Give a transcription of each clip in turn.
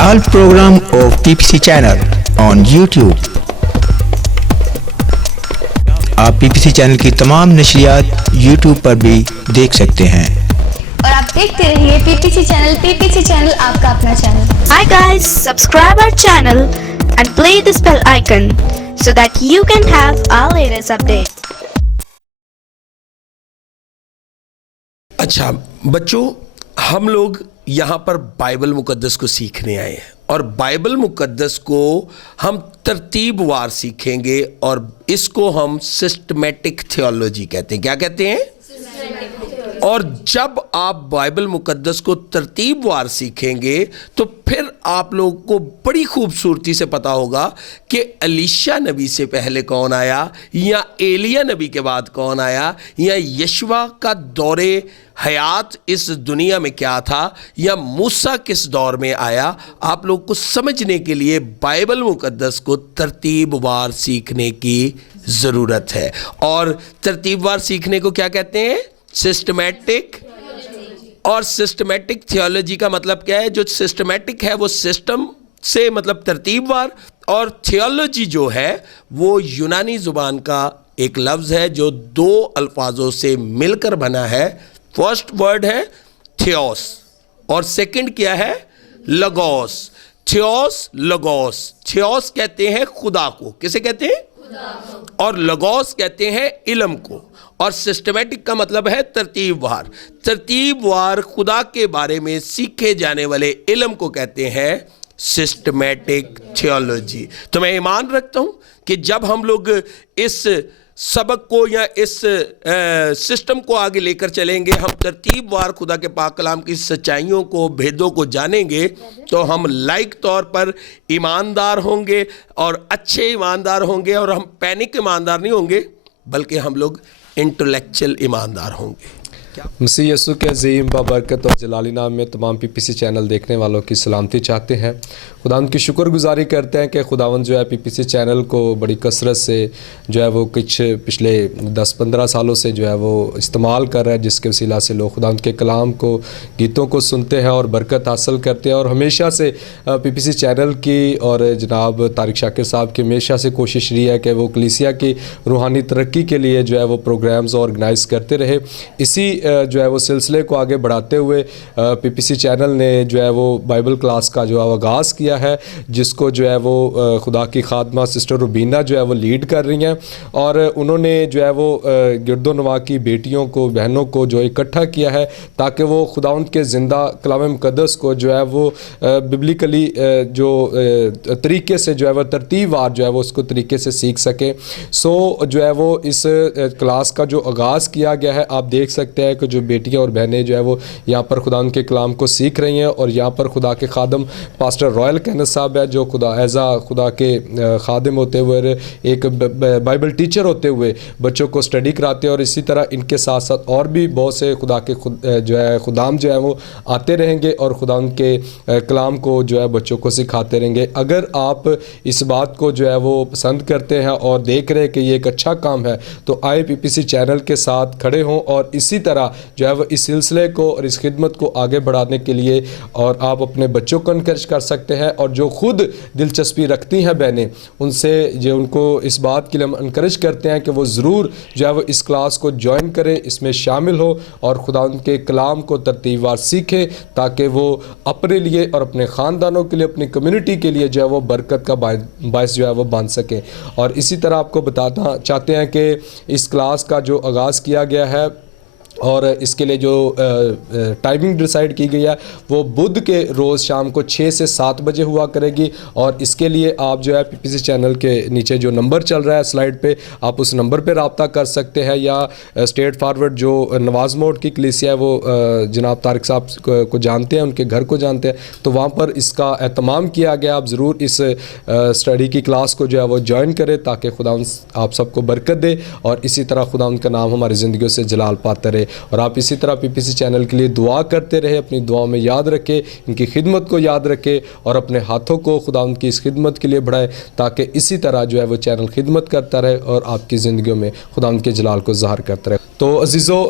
all program of PPC channel on YouTube। आप PPC channel की तमाम नशरियात YouTube पर भी देख सकते हैं और आप देखते रहिए PPC चैनल आपका अपना channel. Hi guys, subscribe our channel and play this bell icon so that you can have our latest update। अच्छा बच्चों, हम लोग यहाँ पर बाइबल मुकद्दस को सीखने आए हैं और बाइबल मुकद्दस को हम तरतीबवार सीखेंगे और इसको हम सिस्टमैटिक थियोलॉजी कहते हैं। क्या कहते हैं? और जब आप बाइबल मुकद्दस को तरतीबवार सीखेंगे तो फिर आप लोगों को बड़ी खूबसूरती से पता होगा कि एलीशा नबी से पहले कौन आया, या एलिया नबी के बाद कौन आया, या यशवा का दौरे हयात इस दुनिया में क्या था, या मूसा किस दौर में आया। आप लोग को समझने के लिए बाइबल मुकद्दस को तरतीबवार सीखने की ज़रूरत है। और तरतीबवार सीखने को क्या कहते हैं? सिस्टमैटिक। और सिस्टमैटिक थियोलॉजी का मतलब क्या है? जो सिस्टमैटिक है वो सिस्टम से मतलब तरतीबवार, और थियोलॉजी जो है वो यूनानी ज़ुबान का एक लफ्ज़ है जो दो अल्फाजों से मिलकर बना है। फर्स्ट वर्ड है थियोस और सेकंड क्या है? लगोस। थियोस लगोस। थियोस कहते हैं खुदा को, किसे कहते हैं? और लगोस कहते हैं इल्म को। और सिस्टमैटिक का मतलब है तरतीबवार। तरतीबवार खुदा के बारे में सीखे जाने वाले इल्म को कहते हैं सिस्टमैटिक थियोलॉजी। तो मैं ईमान रखता हूं कि जब हम लोग इस सबक को या इस सिस्टम को आगे लेकर चलेंगे, हम तरतीबवार खुदा के पाक कलाम की सच्चाइयों को, भेदों को जानेंगे, तो हम लाइक तौर पर ईमानदार होंगे और अच्छे ईमानदार होंगे, और हम पैनिक ईमानदार नहीं होंगे बल्कि हम लोग इंटेलेक्चुअल ईमानदार होंगे। मसीह यसू के अज़ीम बाबरकत और जलाली नाम में तमाम PPC चैनल देखने वालों की सलामती चाहते हैं। खुदावंद की शुक्रगुजारी करते हैं कि खुदावंद जो है PPC चैनल को बड़ी कसरत से जो है वो कुछ पिछले 10-15 सालों से जो है वो इस्तेमाल कर रहा है, जिसके वसीला से लोग खुदावंद के कलाम को, गीतों को सुनते हैं और बरकत हासिल करते हैं। और हमेशा से PPC चैनल की और जनाब तारिक शाकिर साहब की हमेशा से कोशिश रही है कि वो कलीसिया की रूहानी तरक्की के लिए जो है वो प्रोग्राम्स ऑर्गेनाइज़ करते रहे। इसी जो है वो सिलसिले को आगे बढ़ाते हुए PPC चैनल ने जो है वो बाइबल क्लास का जो आगाज़ किया है, जिसको जो है वो खुदा की खादमा सिस्टर रुबीना जो है वो लीड कर रही हैं। और उन्होंने जो है वो गिरदोनवा की बेटियों को, बहनों को जो इकट्ठा किया है ताकि वो खुदावंद के ज़िंदा कलाम मुक़द्दस को जो है वो बिब्लिकली जो तरीके से जो है वो तरतीबवार जो है वो उसको तरीके से सीख सकें। सो जो है वो इस क्लास का जो आगाज़ किया गया है, आप देख सकते हैं कि जो बेटियां और बहनें जो है वो यहाँ पर खुदा के कलाम को सीख रही हैं। और यहाँ पर खुदा के खादम पास्टर रॉयल कहना साहब है, जो खुदा एज़ा खुदा के खादिम होते हुए, एक बाइबल टीचर होते हुए बच्चों को स्टडी कराते हैं। और इसी तरह इनके साथ साथ और भी बहुत से खुदा के जो है खुदाम जो है वो आते रहेंगे और खुदा के कलाम को जो है बच्चों को सिखाते रहेंगे। अगर आप इस बात को जो है वो पसंद करते हैं और देख रहे हैं कि ये एक अच्छा काम है, तो आए PPC चैनल के साथ खड़े हों और इसी तरह जो है वो इस सिलसिले को और इस खिदमत को आगे बढ़ाने के लिए, और आप अपने बच्चों को इनकरेज कर सकते हैं। और जो खुद दिलचस्पी रखती हैं बहनें, उनसे जो उनको इस बात के लिए हम इनकरेज करते हैं कि वो ज़रूर जो है वो इस क्लास को ज्वाइन करें, इसमें शामिल हो और खुदा उनके कलाम को तरतीबवार सीखें, ताकि वो अपने लिए और अपने ख़ानदानों के लिए, अपनी कम्युनिटी के लिए जो है वो बरकत का बायस जो है वो बन सकें। और इसी तरह आपको बताना चाहते हैं कि इस क्लास का जो आगाज़ किया गया है और इसके लिए जो टाइमिंग डिसाइड की गई है वो बुध के रोज़ शाम को 6 से 7 बजे हुआ करेगी। और इसके लिए आप जो है PPC चैनल के नीचे जो नंबर चल रहा है स्लाइड पे, आप उस नंबर पे रब्ता कर सकते हैं, या स्ट्रेट फॉरवर्ड जो नवाज मोड की कलीसिया है वो जनाब तारिक साहब को जानते हैं, उनके घर को जानते हैं, तो वहाँ पर इसका एहतमाम किया गया। आप ज़रूर इस स्टडी की क्लास को जो है वो ज्वाइन करें ताकि खुदा आप सबको बरकत दे और इसी तरह खुदा उनका नाम हमारी ज़िंदगियों से जलाल पाता रहे। और आप इसी तरह PPC चैनल के लिए दुआ करते रहे, अपनी दुआओं में याद रखें, इनकी खिदमत को याद रखें और अपने हाथों को खुदावंद की इस खिदमत के लिए बढ़ाएं, ताकि इसी तरह जो है वो चैनल खिदमत करता रहे और आपकी ज़िंदगियों में खुदावंद के जलाल को ज़ाहिर करता रहे। तो अजीज़ों,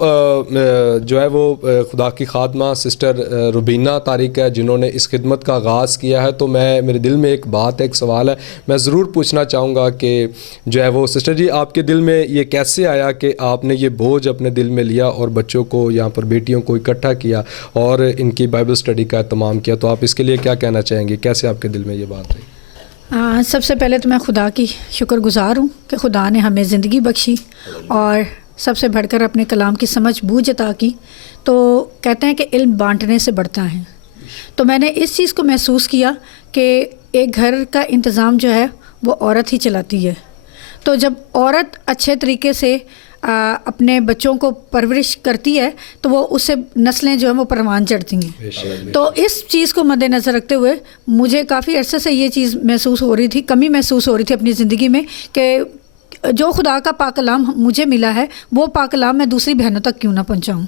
जो है वो खुदा की खादमा सिस्टर रुबीना तारिक है जिन्होंने इस खिदमत का आगाज़ किया है। तो मेरे दिल में एक बात है, एक सवाल है, मैं ज़रूर पूछना चाहूँगा कि जो है वो सिस्टर जी, आपके दिल में ये कैसे आया कि आपने ये बोझ अपने दिल में लिया और बच्चों को, यहाँ पर बेटियों को इकट्ठा किया और इनकी बाइबल स्टडी का एहतमाम किया? तो आप इसके लिए क्या कहना चाहेंगे, कैसे आपके दिल में ये बात आई? सबसे पहले तो मैं खुदा की शुक्रगुज़ार हूँ कि खुदा ने हमें ज़िंदगी बख्शी और सबसे बढ़कर अपने कलाम की समझ बूझ अता की। तो कहते हैं कि इल्म बांटने से बढ़ता है। तो मैंने इस चीज़ को महसूस किया कि एक घर का इंतज़ाम जो है वो औरत ही चलाती है। तो जब औरत अच्छे तरीके से अपने बच्चों को परवरिश करती है तो वो उससे नस्लें जो हैं वो परवान चढ़ती हैं। तो इस चीज़ को मद्देनज़र रखते हुए मुझे काफ़ी अरसे से ये चीज़ महसूस हो रही थी, कमी महसूस हो रही थी अपनी ज़िंदगी में कि जो खुदा का पाक कलाम मुझे मिला है वो पाक कलाम मैं दूसरी बहनों तक क्यों ना पहुँचाऊँ।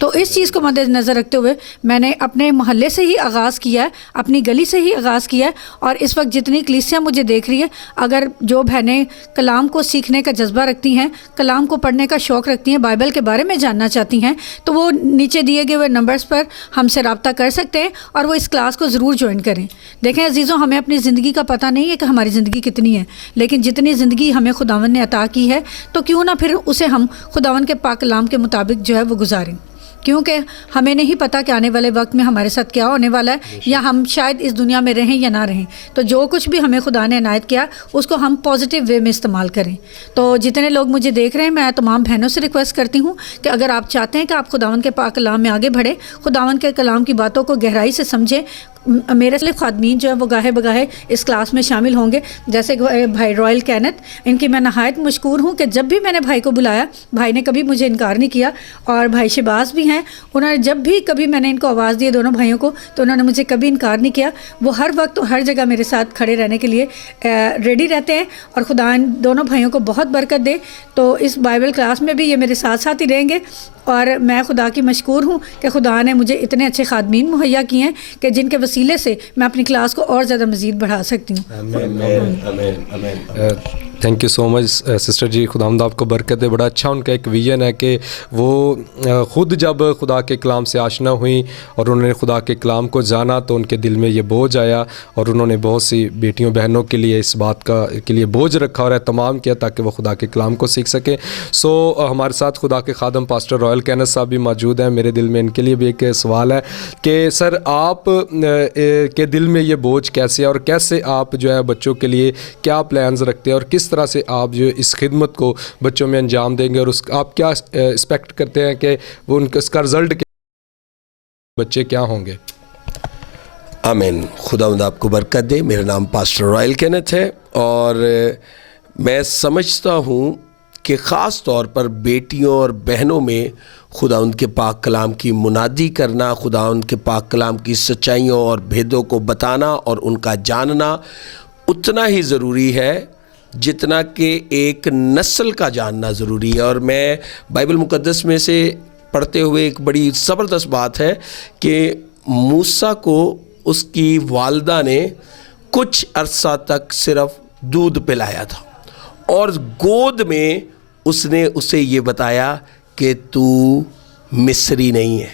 तो इस चीज़ को मद्देनज़र रखते हुए मैंने अपने मोहल्ले से ही आगाज़ किया है, अपनी गली से ही आगाज़ किया है। और इस वक्त जितनी कलीसियाँ मुझे देख रही है, अगर जो बहनें कलाम को सीखने का जज्बा रखती हैं, कलाम को पढ़ने का शौक़ रखती हैं, बाइबल के बारे में जानना चाहती हैं, तो वो नीचे दिए गए हुए नंबर्स पर हमसे रब्ता कर सकते हैं और वो इस क्लास को ज़रूर ज्वाइन करें। देखें अजीज़ों, हमें अपनी ज़िंदगी का पता नहीं है कि हमारी ज़िंदगी कितनी है, लेकिन जितनी ज़िंदगी हमें खुदावन ने अता की है तो क्यों ना फिर उसे हम खुदावन के पाक कलाम के मुताबिक जो है वो गुजारें, क्योंकि हमें नहीं पता कि आने वाले वक्त में हमारे साथ क्या होने वाला है, या हम शायद इस दुनिया में रहें या ना रहें। तो जो कुछ भी हमें खुदा ने इनायत किया उसको हम पॉजिटिव वे में इस्तेमाल करें। तो जितने लोग मुझे देख रहे हैं, मैं तमाम बहनों से रिक्वेस्ट करती हूँ कि अगर आप चाहते हैं कि आप खुदावन के पाक कलाम में आगे बढ़े, खुदावन के कलाम की बातों को गहराई से समझें, मेरे से खादमीन जो है वो गाहे बगाहे इस क्लास में शामिल होंगे। जैसे भाई रॉयल कैनथ, इनकी मैं नहायत मशकूर हूँ कि जब भी मैंने भाई को बुलाया, भाई ने कभी मुझे इनकार नहीं किया। और भाई शहबाज भी हैं, उन्होंने जब भी कभी मैंने इनको आवाज़ दी, दोनों भाइयों को, तो उन्होंने मुझे कभी इनकार नहीं किया। वो हर वक्त हर जगह मेरे साथ खड़े रहने के लिए रेडी रहते हैं और खुदा इन दोनों भाइयों को बहुत बरकत दे। तो इस बाइबल क्लास में भी ये मेरे साथ साथ ही रहेंगे और मैं खुदा की मशकूर हूँ कि खुदा ने मुझे इतने अच्छे खादमीन मुहैया किए हैं कि जिनके वसीले से मैं अपनी क्लास को और ज़्यादा मज़ीद बढ़ा सकती हूँ। Thank you so much sister जी, खुदावंद आपको बरकत दे। बड़ा अच्छा उनका एक विजन है कि वो ख़ुद जब खुदा के कलाम से आशना हुई और उन्होंने खुदा के कलाम को जाना तो उनके दिल में ये बोझ आया और उन्होंने बहुत सी बेटियों बहनों के लिए इस बात के लिए बोझ रखा और एहतमाम किया ताकि वो खुदा के कलाम को सीख सकें। सो हमारे साथ खुदा के खादम पास्टर रॉयल कैनथ साहब भी मौजूद हैं। मेरे दिल में इनके लिए भी एक सवाल है कि सर, आप के दिल में ये बोझ कैसे है और कैसे आप जो है बच्चों के लिए क्या प्लान्स रखते हैं और किस तरह से आप जो इस खिदमत को बच्चों में अंजाम देंगे और आप क्या एक्सपेक्ट करते हैं कि वो उनका इसका रिजल्ट बच्चे क्या होंगे? आमीन। खुदावंद आपको बरकत दे। मेरा नाम पास्टर रॉयल कैनथ है और मैं समझता हूँ कि ख़ास तौर पर बेटियों और बहनों में खुदा उनके पाक कलाम की मुनादी करना, खुदा उनके पाक कलाम की सच्चाइयों और भेदों को बताना और उनका जानना उतना ही ज़रूरी है जितना कि एक नस्ल का जानना ज़रूरी है। और मैं बाइबल मुक़द्दस में से पढ़ते हुए एक बड़ी ज़बरदस्त बात है कि मूसा को उसकी वालदा ने कुछ अरसा तक सिर्फ दूध पिलाया था और गोद में उसने उसे ये बताया कि तू मिस्री नहीं है,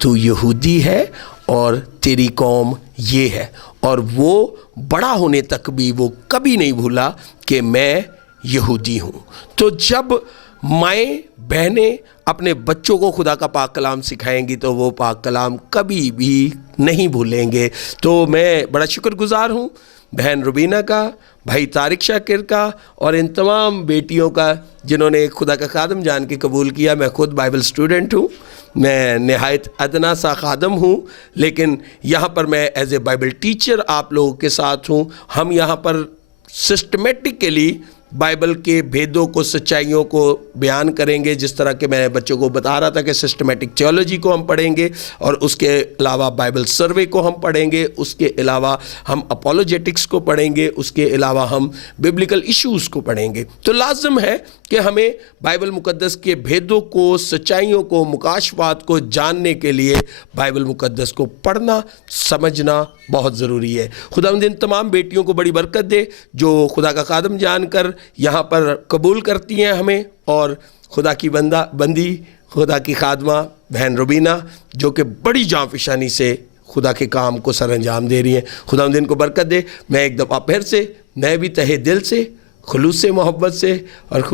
तू यहूदी है और तेरी कौम ये है। और वो बड़ा होने तक भी वो कभी नहीं भूला कि मैं यहूदी हूँ। तो जब माएँ बहनें अपने बच्चों को खुदा का पाक कलाम सिखाएंगी तो वो पाक कलाम कभी भी नहीं भूलेंगे। तो मैं बड़ा शुक्रगुज़ार हूँ बहन रुबीना का, भाई तारिक शाकिर का और इन तमाम बेटियों का जिन्होंने खुदा का खादम जान के कबूल किया। मैं ख़ुद बाइबल स्टूडेंट हूँ, मैं नहायत अदना सा खादम हूँ, लेकिन यहाँ पर मैं एज ए बाइबल टीचर आप लोगों के साथ हूँ। हम यहाँ पर सिस्टमेटिकली बाइबल के भेदों को, सच्चाइयों को बयान करेंगे। जिस तरह के मैं बच्चों को बता रहा था कि सिस्टमेटिक थियोलॉजी को हम पढ़ेंगे और उसके अलावा बाइबल सर्वे को हम पढ़ेंगे, उसके अलावा हम अपोलोजेटिक्स को पढ़ेंगे, उसके अलावा हम बिब्लिकल इश्यूज़ को पढ़ेंगे। तो लाजम है कि हमें बाइबल मुकद्दस के भेदों को, सच्चाइयों को, मुकाशवात को जानने के लिए बाइबल मुकद्दस को पढ़ना, समझना बहुत ज़रूरी है। खुदावंद इन तमाम बेटियों को बड़ी बरकत दे जो खुदा का खादम जानकर यहाँ पर कबूल करती हैं हमें, और खुदा की बंदी खुदा की खादमा बहन रुबीना जो कि बड़ी जाँफिशानी से खुदा के काम को सर अंजाम दे रही हैं। खुदावंद इनको बरकत दे। मैं एक दफ़ा फिर से, मैं भी तहे दिल से, खुलूस से, मोहब्बत से और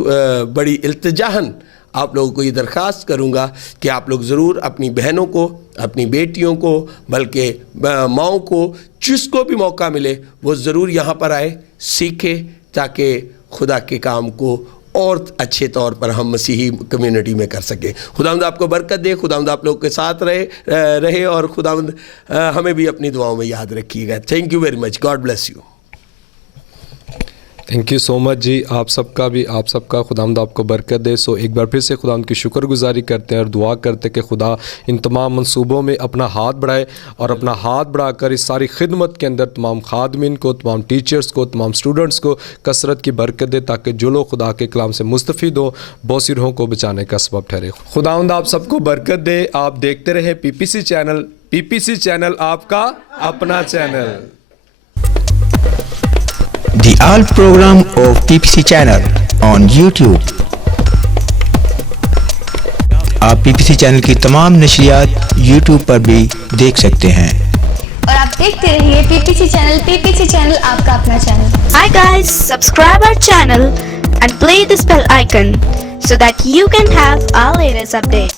बड़ी इल्तिजाहन आप लोगों को ये दरख्वास्त करूँगा कि आप लोग ज़रूर अपनी बहनों को, अपनी बेटियों को, बल्कि माँओं को, जिसको भी मौका मिले वो ज़रूर यहाँ पर आए, सीखे, ताकि खुदा के काम को और अच्छे तौर पर हम मसीही कम्युनिटी में कर सकें। खुदावंद आपको बरकत दे, खुदावंद आप लोगों के साथ रहे और खुदावंद हमें भी अपनी दुआओं में याद रखिएगा। Thank you very much. God bless you. Thank you so much जी। आप सबका खुदावंद आपको बरकत दे। सो एक बार फिर से खुदावंद की शुक्रगुजारी करते हैं और दुआ करते हैं कि खुदा इन तमाम मंसूबों में अपना हाथ बढ़ाए और अपना हाथ बढ़ाकर इस सारी खिदमत के अंदर तमाम खादमिन को, तमाम टीचर्स को, तमाम स्टूडेंट्स को कसरत की बरकत दे, ताकि जो लोग खुदा के कलाम से मुस्तफ़ीद हों, बहुत सी रूहों को बचाने का सबब ठहरे। खुदावंद आप सबको बरकत दे। आप देखते रहे PPC चैनल। PPC चैनल आपका अपना channel. The all program of PPC channel on YouTube। आप PPC चैनल की तमाम नशरियात YouTube पर भी देख सकते हैं। और आप देखते रहिए PPC चैनल आपका अपना channel. Hi guys, subscribe our channel and play this bell icon so that you can have our latest updates.